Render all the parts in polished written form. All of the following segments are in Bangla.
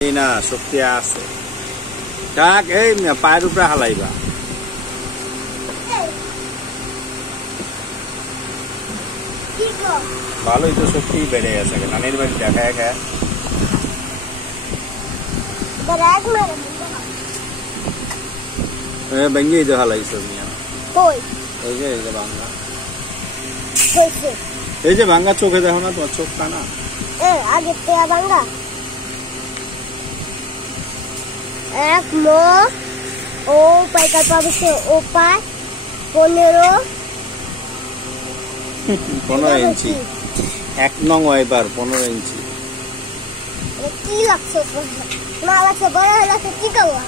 এই না শক্তি আছে কাক এই পায়ের উপরে হালাইবা ভালোই তো শক্তি বেড়ে গেছে নানির বাড়ি দেখা একা ভেঙেই তো হালাইছ ভাঙ্গা এই যে ভাঙ্গা চোখে দেখো না তোমার চোখ কানা আগে ভাঙ্গা এক ও পাইকার পাবে ও পায় 15 ইঞ্চি এক নং ওয়াইপার 15 ইঞ্চি কি লাগছে না লাগছে বড় হয়ে লাগছে কি করবো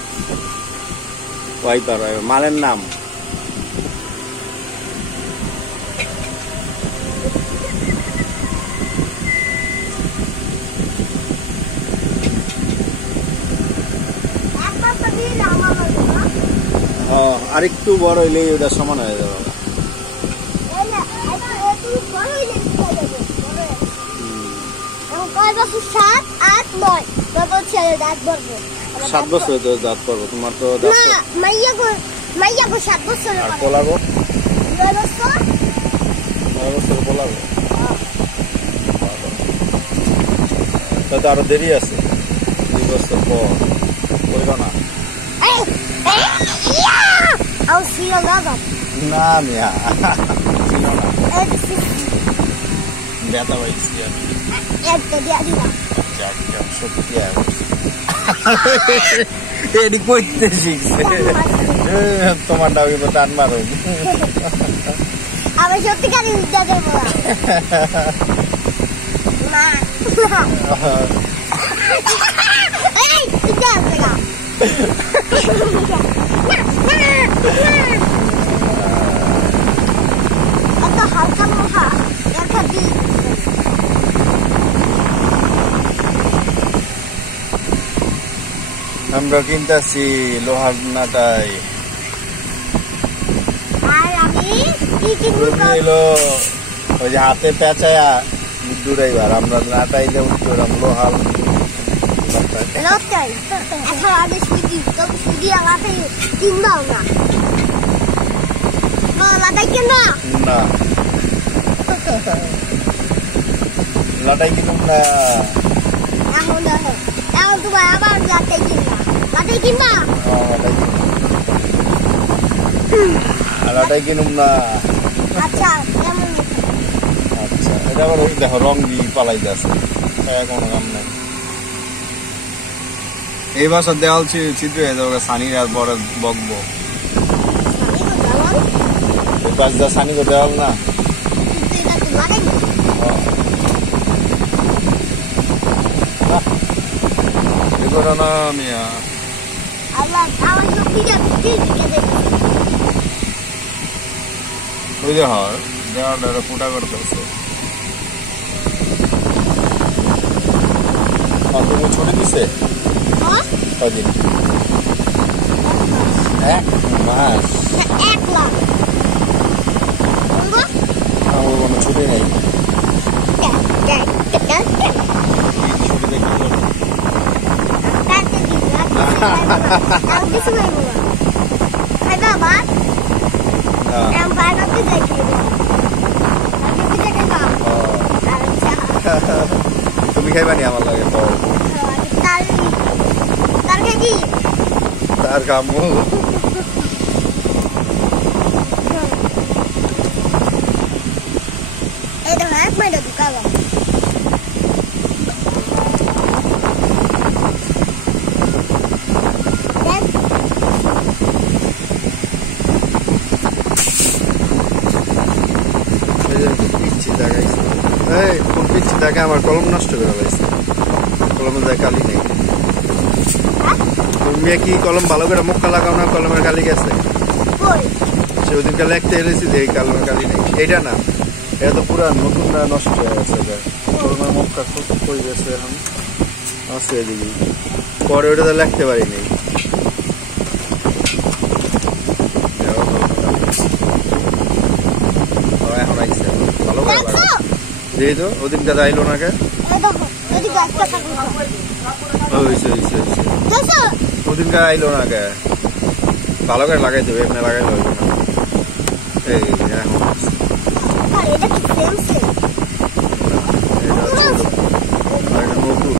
ওয়াইপার মালের নাম আরেকটু বড় হইলেই ওটা সমান হয়ে যাবে সাত বছর দাঁত পড়বো তোমার তো পোলাবো 9 বছর পোলাবো তাতে আরো দেরি আছে 2 বছর পর বলবো না না মিয়া ব্যথা পাইছি আমি সত্যি এটি করতে শিখছে তোমারটা টান মারো আমি সত্যিকার হালকা মোটা আমরা কিনতেছি লোহার নাটাই ওই যে হাতে পেঁচায়া দূরাইবার আমরা নাটাইলে উঠলাম লোহার লাটাই কিনুম না তোমার আবার লাটাই কিনবা লাটাই কিনুম না আচ্ছা এটা আবার ওই দেখো রং দিয়ে পালাই যাচ্ছে কোনো কাম নাই এই বছর দেওয়াল ছিদ্র হয়ে যাবে সানির আর বড় বকবো সানি করে দেওয়াল না এগুলো না মিয়া ওই যে হয় দেওয়ালটা ফুটা করতেছে তুমি ছুটি দিছে কদিন 1 মাস আমার কোনো ছুটি নেই তুমি খাইবানি আমার লাগে তো তার কামু দেখে আমার কলম নষ্ট করে ফেলাইছে কলমের যায় কালি নেই তুমি কি কলম ভালো করে মুখটা লাগাও না কলমের কালি গেছে সে ওদিনকে লেখতে এলেছি যে এই কলমের কালি নেই এইটা না এটা তো পুরা নতুন নষ্ট হয়ে গেছে কলমের মুখটা খুব করে গেছে এখন আছে এদিকে পরে ওটা তো লিখতে পারি নেই এখন আইসে ভালো করে যেহেতু ওদিনকে যাইলো নাকি হইছে। দেখছো ওদিনকে আইলো না কে ভালো করে লাগাই দেবে এমনি লাগাই দেবে এই এখন আর এটা কি সেম সেম